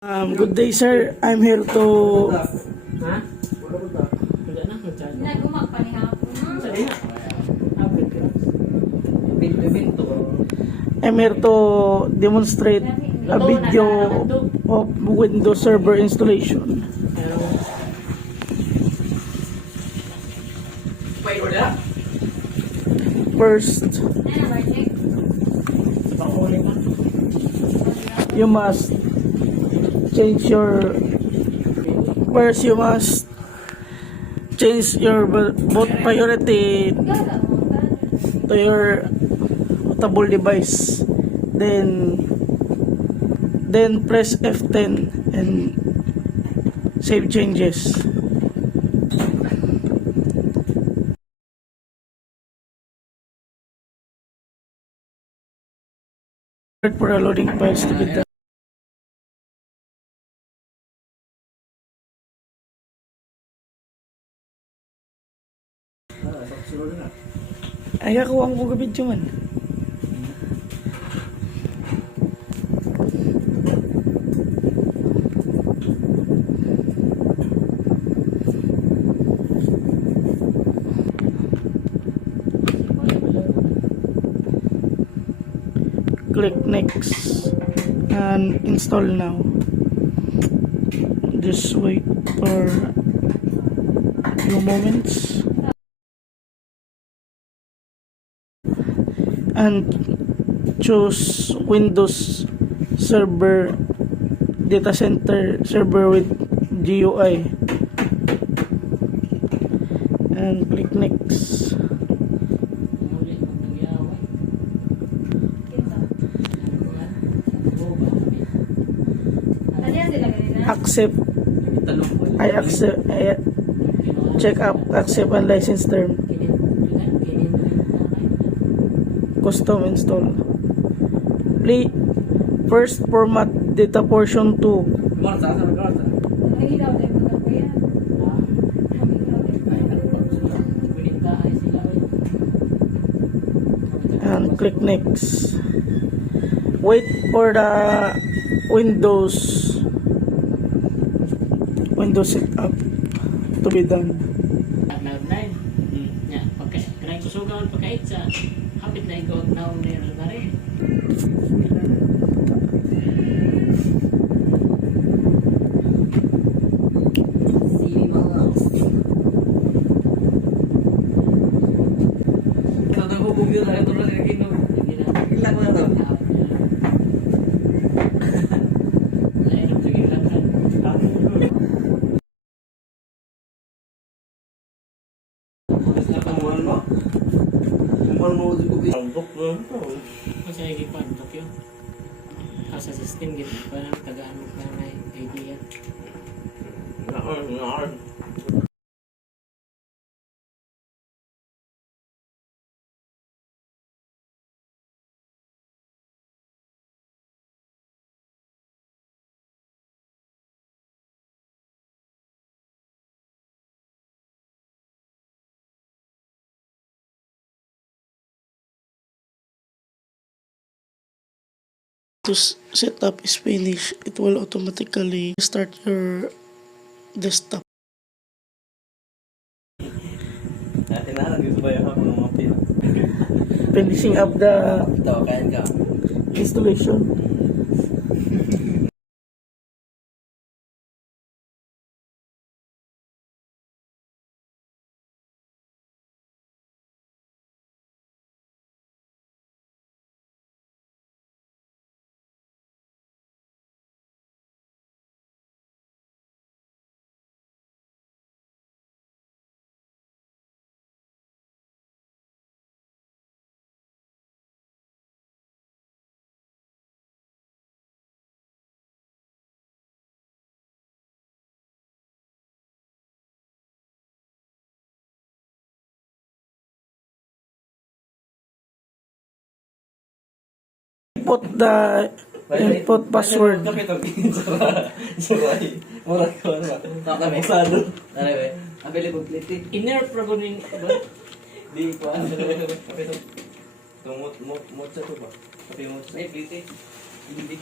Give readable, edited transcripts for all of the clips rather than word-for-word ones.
Good day, sir. I'm here to Ha? Wala na, mag-charge. Nagumag pa ni hapon. Sali na. Binto. I'm here to demonstrate a video of Windows Server installation. First, you must change your boot priority to your portable device, then press F10 and save changes. Wait for the loading files to be done. Ay, kakuha ko ka video man. Click next and install now. Just wait for a few moments and choose Windows Server Data Center Server with GUI and click next. Accept. Check up, accept and license term. Custom install. Play. First format data portion 2. And click next. Wait for the Windows setup to be done. Kanay kusugawan pagkait sa hapit na ikaw na meron na rin. Kasi nagigipag yun. Sa system, parang tagaan mo na idea. To setup is finished, it will automatically start your desktop. Finishing up the installation. Input the input password. Inner programming ba? Di ko ano. Tumot sa to ba? Tapi mo sa plite. Hindi.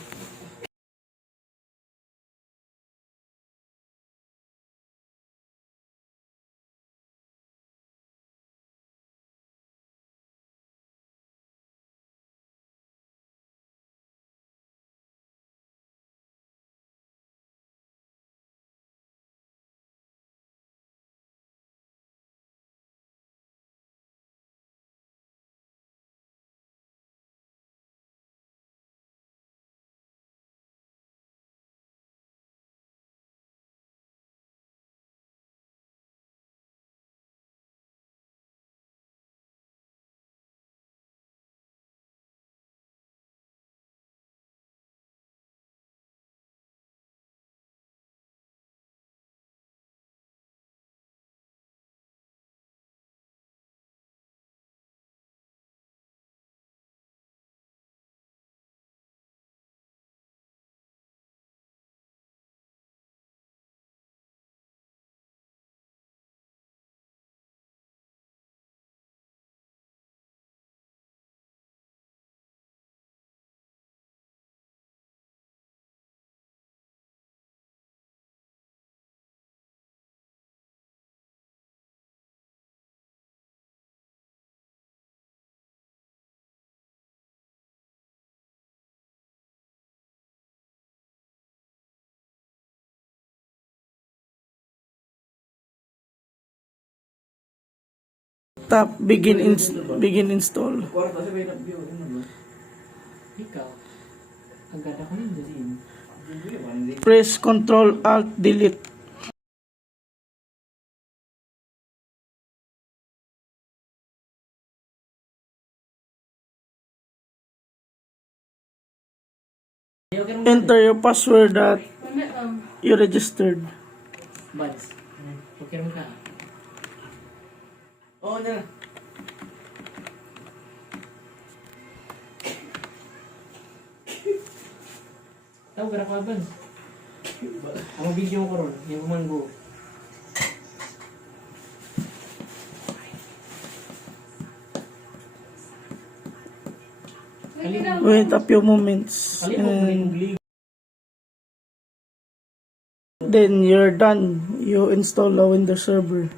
Tap begin install. Ikaw. Agad ako yun kasi. Press Ctrl Alt Delete. Enter your password that you registered. Buds. Okay mo ka. Oo na. Tawag ka na Buds. Ang video ko ron, yung manggo. Wait a few moments. And then you're done. You install a Windows server.